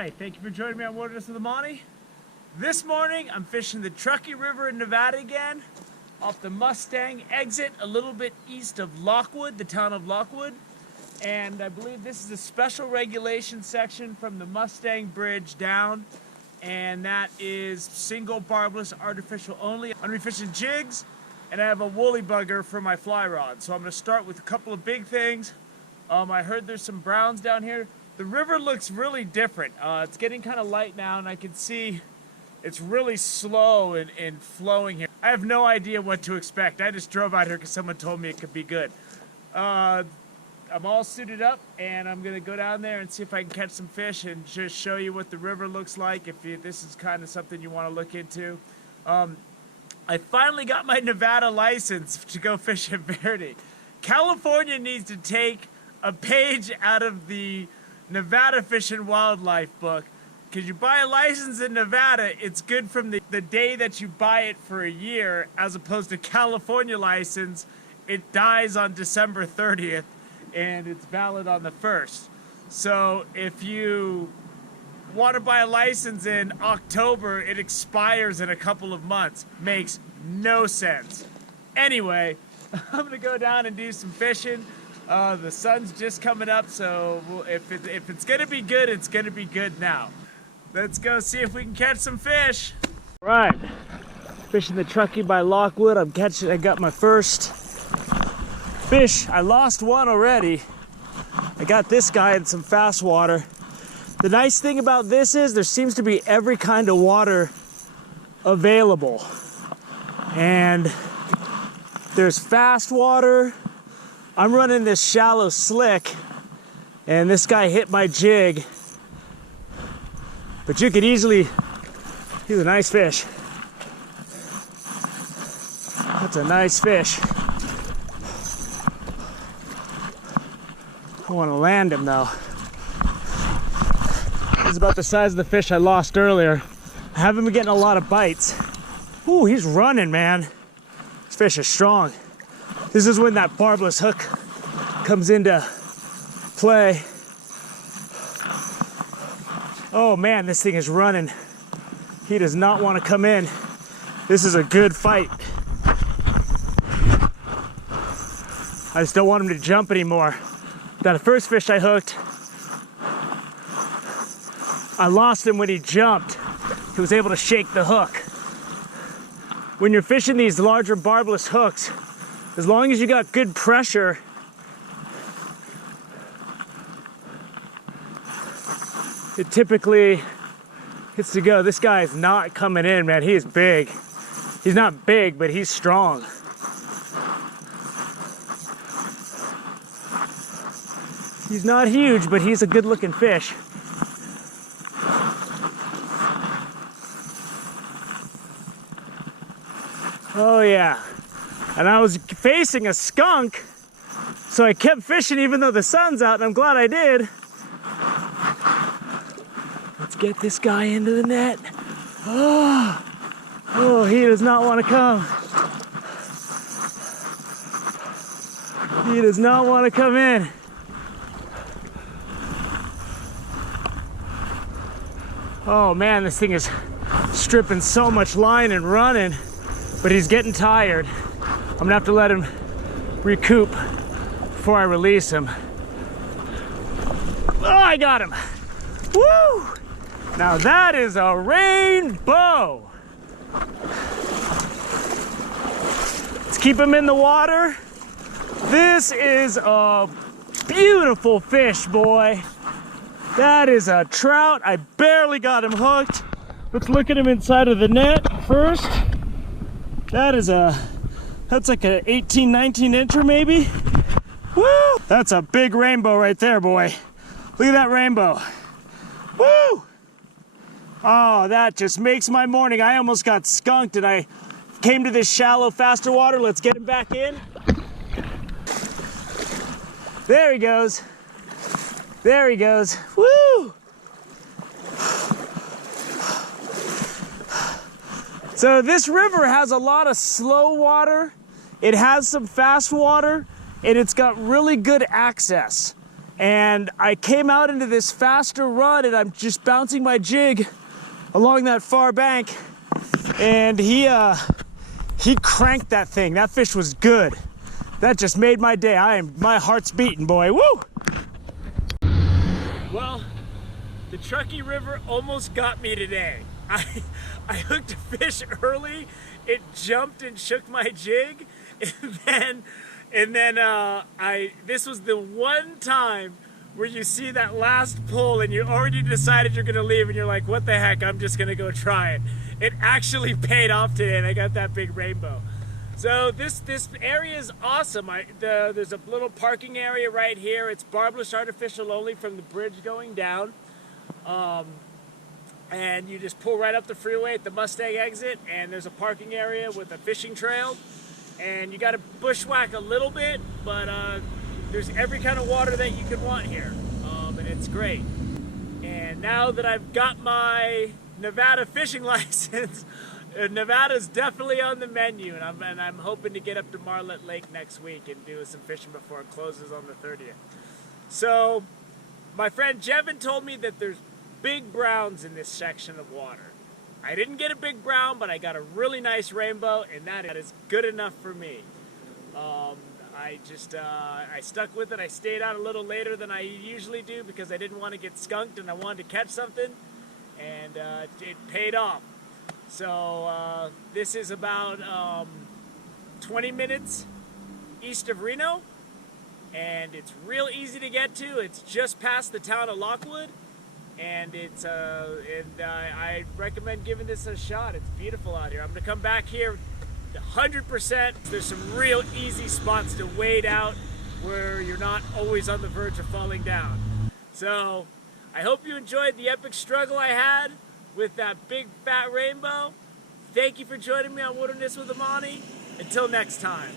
Hi, thank you for joining me on Wilderness of the Monty. This morning I'm fishing the Truckee River in Nevada again, off the Mustang exit a little bit east of Lockwood, the town of Lockwood. And I believe this is a special regulation section from the Mustang Bridge down. And that is single barbless, artificial only. I'm gonna be fishing jigs, and I have a woolly bugger for my fly rod. So I'm gonna start with a couple of big things. I heard there's some browns down here. The river looks really different. It's getting kind of light now, and I can see it's really slow in flowing here. I have no idea what to expect. I just drove out here because someone told me it could be good. I'm all suited up, and I'm gonna go down there and see if I can catch some fish and just show you what the river looks like if this is kind of something you want to look into. I finally got my Nevada license to go fish at Verde. California needs to take a page out of the Nevada Fish and Wildlife book, because you buy a license in Nevada, it's good from the day that you buy it for a year, as opposed to California license, it dies on December 30th and it's valid on the 1st. So if you want to buy a license in October, it expires in a couple of months. Makes no sense. Anyway, I'm gonna go down and do some fishing. The sun's just coming up, so if it's gonna be good, it's gonna be good now. Let's go see if we can catch some fish. Right, fishing the Truckee by Lockwood. I got my first fish. I lost one already. I got this guy in some fast water. The nice thing about this is there seems to be every kind of water available. And there's fast water. I'm running this shallow slick, and this guy hit my jig. But you could easily, he's a nice fish. That's a nice fish. I want to land him though. This is about the size of the fish I lost earlier. I haven't been getting a lot of bites. Ooh, he's running, man. This fish is strong. This is when that barbless hook comes into play. Oh man, this thing is running. He does not want to come in. This is a good fight. I just don't want him to jump anymore. Now, the first fish I hooked, I lost him when he jumped. He was able to shake the hook. When you're fishing these larger barbless hooks, as long as you got good pressure, it typically gets to go. This guy is not coming in, man. He is big. He's not big, but he's strong. He's not huge, but he's a good-looking fish. Oh yeah. And I was facing a skunk, so I kept fishing even though the sun's out, and I'm glad I did. Let's get this guy into the net. Oh, he does not want to come. He does not want to come in. Oh man, this thing is stripping so much line and running, but he's getting tired. I'm gonna have to let him recoup before I release him. Oh, I got him. Woo! Now that is a rainbow. Let's keep him in the water. This is a beautiful fish, boy. That is a trout. I barely got him hooked. Let's look at him inside of the net first. That's like an 18, 19 incher maybe. Woo! That's a big rainbow right there, boy. Look at that rainbow. Woo! Oh, that just makes my morning. I almost got skunked and I came to this shallow, faster water. Let's get him back in. There he goes. There he goes. Woo! So this river has a lot of slow water. It has some fast water, and it's got really good access. And I came out into this faster run, and I'm just bouncing my jig along that far bank, and he cranked that thing. That fish was good. That just made my day. My heart's beating, boy. Woo! Well, the Truckee River almost got me today. I hooked a fish early. It jumped and shook my jig, and then this was the one time where you see that last pull and you already decided you're gonna leave and you're like, what the heck, I'm just gonna go try it. It actually paid off today, and I got that big rainbow. So this area is awesome. There's a little parking area right here. It's barbless artificial only from the bridge going down. And you just pull right up the freeway at the Mustang exit, and there's a parking area with a fishing trail. And you got to bushwhack a little bit, but there's every kind of water that you could want here, and it's great. And now that I've got my Nevada fishing license, Nevada's definitely on the menu, and I'm hoping to get up to Marlette Lake next week and do some fishing before it closes on the 30th. So my friend Jevin told me that there's big browns in this section of water. I didn't get a big brown, but I got a really nice rainbow, and that is good enough for me. I stuck with it. I stayed out a little later than I usually do because I didn't want to get skunked and I wanted to catch something, and it paid off. So this is about 20 minutes east of Reno, and it's real easy to get to. It's just past the town of Lockwood, and I recommend giving this a shot. It's beautiful out here. I'm gonna come back here 100%. There's some real easy spots to wade out where you're not always on the verge of falling down. So I hope you enjoyed the epic struggle I had with that big fat rainbow. Thank you for joining me on Wilderness with Amani. Until next time.